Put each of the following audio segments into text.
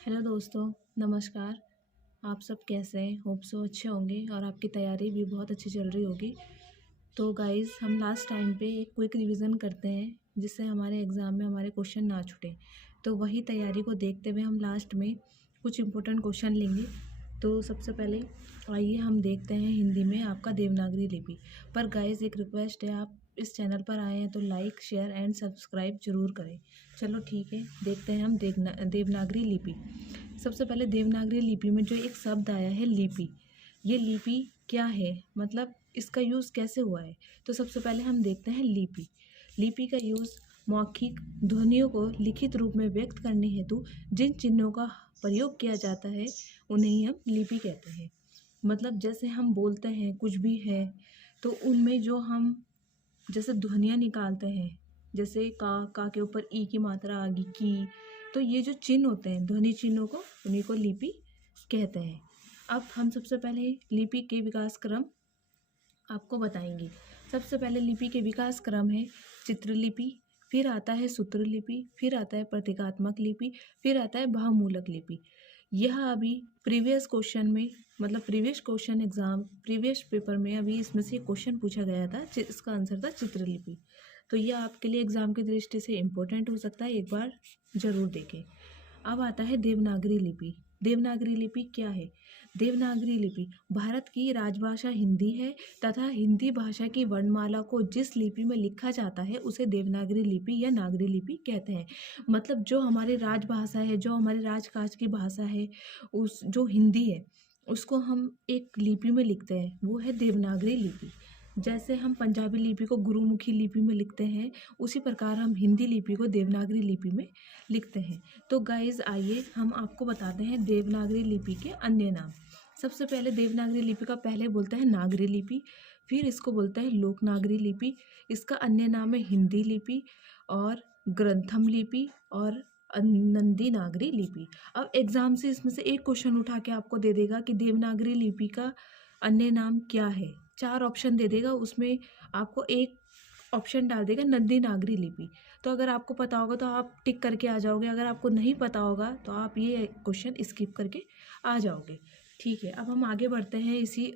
Hello दोस्तों, नमस्कार। आप सब कैसे हैं? होप सो अच्छे होंगे और आपकी तैयारी भी बहुत अच्छी चल रही होगी। तो गाइस, हम लास्ट टाइम पे एक क्विक रिवीजन करते हैं जिससे हमारे एग्ज़ाम में हमारे क्वेश्चन ना छूटे। तो वही तैयारी को देखते हुए हम लास्ट में कुछ इंपॉर्टेंट क्वेश्चन लेंगे। तो सबसे पहले आइए हम देखते हैं हिंदी में आपका देवनागरी लिपि। पर गाइस, एक रिक्वेस्ट है, आप इस चैनल पर आए हैं तो लाइक शेयर एंड सब्सक्राइब जरूर करें। चलो ठीक है, देखते हैं हम देवनागरी लिपि। सबसे पहले देवनागरी लिपि में जो एक शब्द आया है लिपि, ये लिपि क्या है, मतलब इसका यूज़ कैसे हुआ है। तो सबसे पहले हम देखते हैं लिपि। लिपि का यूज़ मौखिक ध्वनियों को लिखित रूप में व्यक्त करने हेतु जिन चिन्हों का प्रयोग किया जाता है उन्हें ही हम लिपि कहते हैं। मतलब जैसे हम बोलते हैं कुछ भी है तो उनमें जो हम जैसे ध्वनियाँ निकालते हैं, जैसे का के ऊपर ई की मात्रा आ गई की, तो ये जो चिन्ह होते हैं ध्वनि चिन्हों को, उन्हीं को लिपि कहते हैं। अब हम सबसे पहले लिपि के विकास क्रम आपको बताएंगे। सबसे पहले लिपि के विकास क्रम है चित्रलिपि, फिर आता है सूत्रलिपि, फिर आता है प्रतीकात्मक लिपि, फिर आता है बहुमूलक लिपि। यह अभी प्रीवियस क्वेश्चन में, मतलब previous question exam previous paper में अभी इसमें से क्वेश्चन पूछा गया था, इसका आंसर था चित्रलिपि। तो यह आपके लिए एग्जाम की दृष्टि से इम्पोर्टेंट हो सकता है, एक बार जरूर देखें। अब आता है देवनागरी लिपि। देवनागरी लिपि क्या है? देवनागरी लिपि भारत की राजभाषा हिंदी है तथा हिंदी भाषा की वर्णमाला को जिस लिपि में लिखा जाता है उसे देवनागरी लिपि या नागरी लिपि कहते हैं। मतलब जो हमारी राजभाषा है, जो हमारी राजकाज की भाषा है, उस जो हिंदी है उसको हम एक लिपि में लिखते हैं, वो है देवनागरी लिपि। जैसे हम पंजाबी लिपि को गुरुमुखी लिपि में लिखते हैं, उसी प्रकार हम हिंदी लिपि को देवनागरी लिपि में लिखते हैं। तो गाइज आइए हम आपको बताते हैं देवनागरी लिपि के अन्य नाम। सबसे पहले देवनागरी लिपि का पहले बोलते हैं नागरी लिपि, फिर इसको बोलते हैं लोकनागरी लिपि। इसका अन्य नाम है हिंदी लिपि और ग्रंथम लिपि और नंदी नागरी लिपि। अब एग्जाम से इसमें से एक क्वेश्चन उठा के आपको दे देगा कि देवनागरी लिपि का अन्य नाम क्या है। 4 ऑप्शन दे देगा, उसमें आपको एक ऑप्शन डाल देगा नंदी नागरी लिपि। तो अगर आपको पता होगा तो आप टिक करके आ जाओगे, अगर आपको नहीं पता होगा तो आप ये क्वेश्चन स्किप करके आ जाओगे। ठीक है, अब हम आगे बढ़ते हैं इसी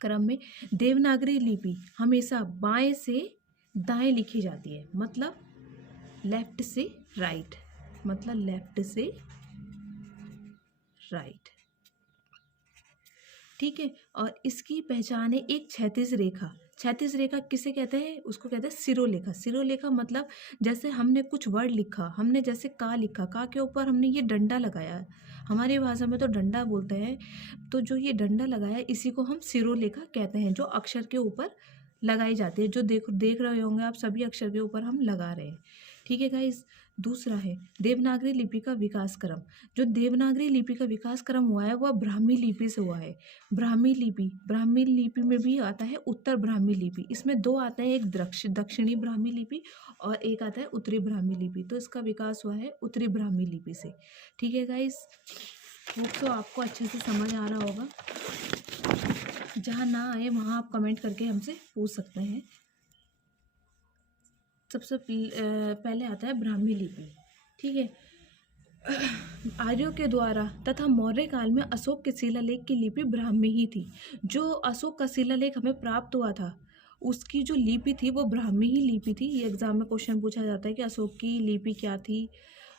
क्रम में। देवनागरी लिपि हमेशा बाएं से दाएं लिखी जाती है, मतलब लेफ्ट से राइट, मतलब लेफ्ट से राइट। ठीक है, और इसकी पहचान है एक क्षैतिज रेखा। क्षैतिज रेखा किसे कहते हैं? उसको कहते हैं सिरोलेखा। सिरोलेखा मतलब जैसे हमने कुछ वर्ड लिखा, हमने जैसे का लिखा, का के ऊपर हमने ये डंडा लगाया, हमारी भाषा में तो डंडा बोलते हैं, तो जो ये डंडा लगाया इसी को हम सिरोलेखा कहते हैं, जो अक्षर के ऊपर लगाई जाती है। जो देख रहे होंगे आप, सभी अक्षर के ऊपर हम लगा रहे हैं। ठीक है गाइस। दूसरा है देवनागरी लिपि का विकास क्रम। जो देवनागरी लिपि का विकास क्रम हुआ है वह ब्राह्मी लिपि से हुआ है। ब्राह्मी लिपि में भी आता है उत्तर ब्राह्मी लिपि। इसमें दो आते हैं, एक दक्षिणी ब्राह्मी लिपि और एक आता है उत्तरी ब्राह्मी लिपि। तो इसका विकास हुआ है उत्तरी ब्राह्मी लिपि से। ठीक है गाइस, तो आपको अच्छे से समझ आ रहा होगा। जहाँ ना आए वहाँ आप कमेंट करके हमसे पूछ सकते हैं। सबसे पहले आता है ब्राह्मी लिपि। ठीक है, आर्यों के द्वारा तथा मौर्य काल में अशोक के शिलालेख की लिपि ब्राह्मी ही थी। जो अशोक का शिलालेख हमें प्राप्त हुआ था उसकी जो लिपि थी वो ब्राह्मी ही लिपि थी। ये एग्जाम में क्वेश्चन पूछा जाता है कि अशोक की लिपि क्या थी,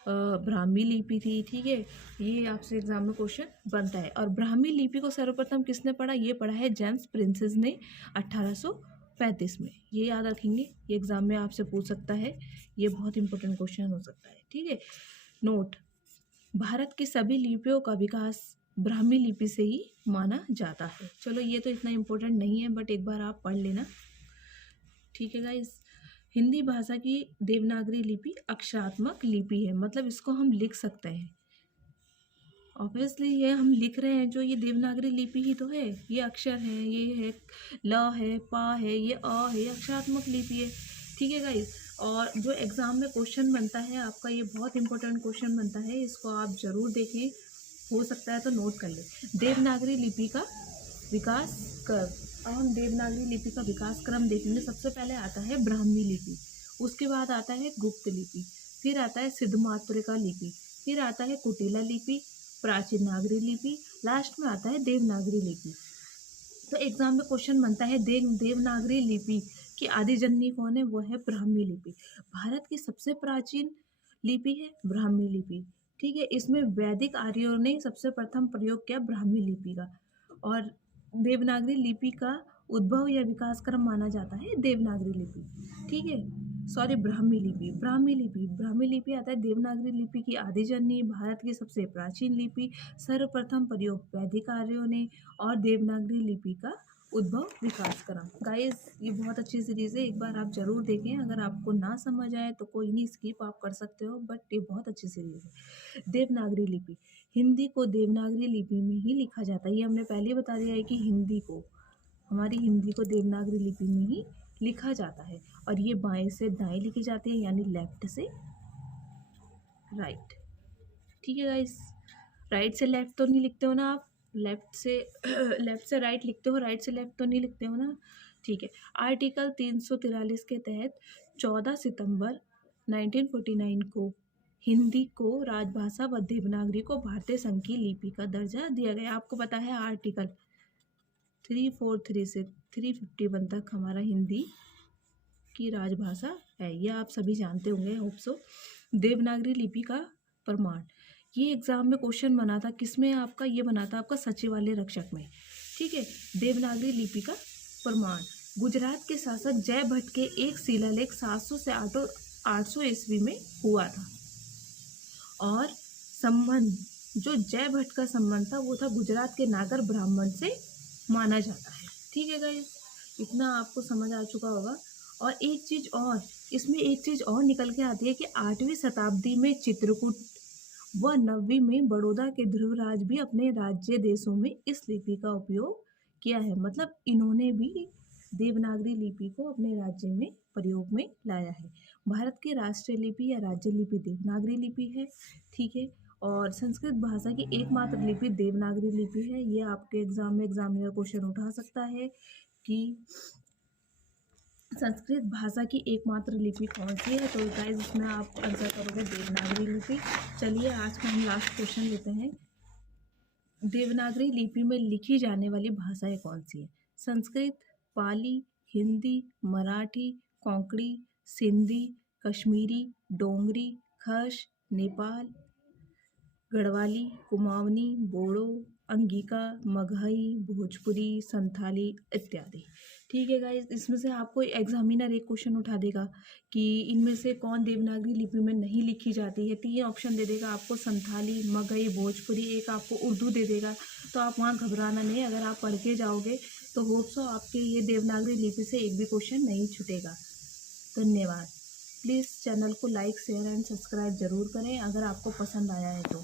ब्राह्मी लिपि थी। ठीक है, ये आपसे एग्जाम में क्वेश्चन बनता है। और ब्राह्मी लिपि को सर्वप्रथम किसने पढ़ा? ये पढ़ा है जेम्स प्रिंसेस ने 1835 में। ये याद रखेंगे, ये एग्जाम में आपसे पूछ सकता है, ये बहुत इंपॉर्टेंट क्वेश्चन हो सकता है। ठीक है, नोट, भारत की सभी लिपियों का विकास ब्राह्मी लिपि से ही माना जाता है। चलो ये तो इतना इम्पोर्टेंट नहीं है, बट एक बार आप पढ़ लेना। ठीक है गाइस, हिंदी भाषा की देवनागरी लिपि अक्षरात्मक लिपि है, मतलब इसको हम लिख सकते हैं। ऑब्वियसली ये हम लिख रहे हैं, जो ये देवनागरी लिपि ही तो है, ये अक्षर है, ये है ल है, पा है, ये अ है, ये अक्षरात्मक लिपि है। ठीक है गाइस, और जो एग्जाम में क्वेश्चन बनता है आपका, ये बहुत इंपॉर्टेंट क्वेश्चन बनता है, इसको आप जरूर देखें, हो सकता है तो नोट कर ले। देवनागरी लिपि का विकास क्रम। अब हम देवनागरी लिपि का विकास क्रम देखेंगे। सबसे पहले आता है ब्राह्मी लिपि, उसके बाद आता है गुप्त लिपि, फिर आता है सिद्धमातृका लिपि, फिर आता है कुटिला लिपि, प्राचीन नागरी लिपि, लास्ट में आता है देवनागरी लिपि। तो एग्जाम में क्वेश्चन बनता है देवनागरी लिपि की आदि जननी कौन है? वो है ब्राह्मी लिपि। भारत की सबसे प्राचीन लिपि है ब्राह्मी लिपि। ठीक है, इसमें वैदिक आर्यों ने सबसे प्रथम प्रयोग किया ब्राह्मी लिपि का। और देवनागरी लिपि का उद्भव या विकास क्रम माना जाता है देवनागरी लिपि। ठीक है, सॉरी, ब्राह्मी लिपि आता है देवनागरी लिपि की आदि जननी, भारत की सबसे प्राचीन लिपि, सर्वप्रथम प्रयोग वैदिक आर्यों ने, और देवनागरी लिपि का उद्भव विकास क्रम। गाइस, ये बहुत अच्छी सीरीज़ है, एक बार आप जरूर देखें। अगर आपको ना समझ आए तो कोई नहीं, स्किप आप कर सकते हो, बट ये बहुत अच्छी सीरीज़ है। देवनागरी लिपि, हिंदी को देवनागरी लिपि में ही लिखा जाता है। ये हमने पहले बता दिया है कि हमारी हिंदी को देवनागरी लिपि में ही लिखा जाता है। और ये बाएं से दाएं लिखी जाती है, यानी लेफ्ट से राइट। ठीक है गाइस, राइट से लेफ्ट तो नहीं लिखते हो ना आप? लेफ्ट से राइट लिखते हो, राइट से लेफ्ट तो नहीं लिखते हो ना? ठीक है। आर्टिकल 343 के तहत 14 सितंबर 1949 को हिंदी को राजभाषा व देवनागरी को भारतीय संघ की लिपि का दर्जा दिया गया। आपको पता है आर्टिकल 343 से 351 तक हमारा हिंदी की राजभाषा है, यह आप सभी जानते होंगे, होप सो। देवनागरी लिपि का प्रमाण, ये एग्जाम में क्वेश्चन बना था, किसमें आपका? ये बना था आपका सचिवालय रक्षक में। ठीक है, देवनागरी लिपि का प्रमाण, गुजरात के शासक जय भट्ट के एक शिलालेख 700 से 800 ईस्वी में हुआ था। और संबंध, जो जय भट्ट का संबंध था वो था गुजरात के नागर ब्राह्मण से माना जाता है। ठीक है गाइस, इतना आपको समझ आ चुका होगा। और एक चीज़ और, इसमें एक चीज़ और निकल के आती है कि 8वीं शताब्दी में चित्रकूट व 9वीं में बड़ौदा के ध्रुवराज भी अपने राज्य देशों में इस लिपि का उपयोग किया है। मतलब इन्होंने भी देवनागरी लिपि को अपने राज्य में प्रयोग में लाया है। भारत की राष्ट्रीय लिपि या राज्य लिपि देवनागरी लिपि है। ठीक है, और संस्कृत भाषा की एकमात्र लिपि देवनागरी लिपि है। ये आपके एग्जाम में एग्जामिनर क्वेश्चन उठा सकता है कि संस्कृत भाषा की एकमात्र लिपि कौन सी है? तो गाइस, इसमें आप आंसर करोगे देवनागरी लिपि। चलिए आज का हम लास्ट क्वेश्चन लेते हैं। देवनागरी लिपि में लिखी जाने वाली भाषाएं कौन सी है? संस्कृत, पाली, हिंदी, मराठी, कोंकणी, सिंधी, कश्मीरी, डोंगरी, खश, नेपाल, गढ़वाली, कुमाऊनी, बोडो, अंगिका, मगही, भोजपुरी, संथाली इत्यादि। ठीक है गाइस, इसमें से आपको एग्जामिनर एक क्वेश्चन उठा देगा कि इनमें से कौन देवनागरी लिपि में नहीं लिखी जाती है। 3 ऑप्शन दे देगा आपको, संथाली, मगही, भोजपुरी, एक आपको उर्दू दे देगा। तो आप वहाँ घबराना नहीं, अगर आप पढ़ के जाओगे तो होप सो आपके ये देवनागरी लिपि से एक भी क्वेश्चन नहीं छूटेगा। धन्यवाद। प्लीज़ चैनल को लाइक, शेयर एंड सब्सक्राइब जरूर करें अगर आपको पसंद आया है तो।